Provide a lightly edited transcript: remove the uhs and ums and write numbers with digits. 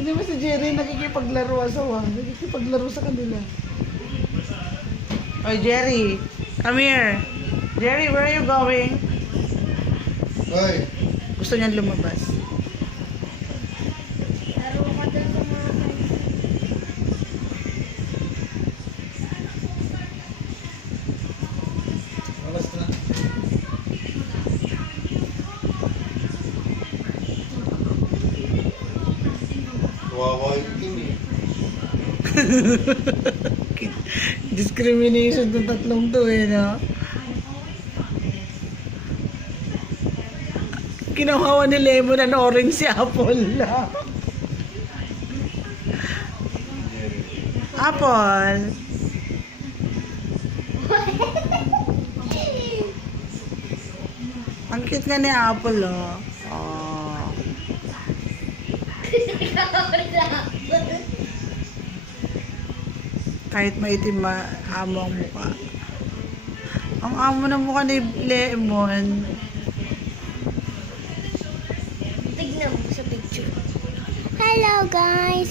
Hindi mo si Jerry nakikipaglaro asawa. Nakikipaglaro sa kanila. Oy, Jerry. Come here. Jerry, where are you going? Hoy! Gusto niyan lumabas. Laro ka dun sa mga friends. Alas na. Kawawa yung team eh. Discrimination ng tatlong to eh, no? Kinuhawa ni Lemon and orange si Apple. Apple. Ang cute nga ni Apple, oh. Oh. Kahit maitim amo ang mukha. Ang amo ng mukha ni Lemon. Tignan mo sa picture. Hello guys!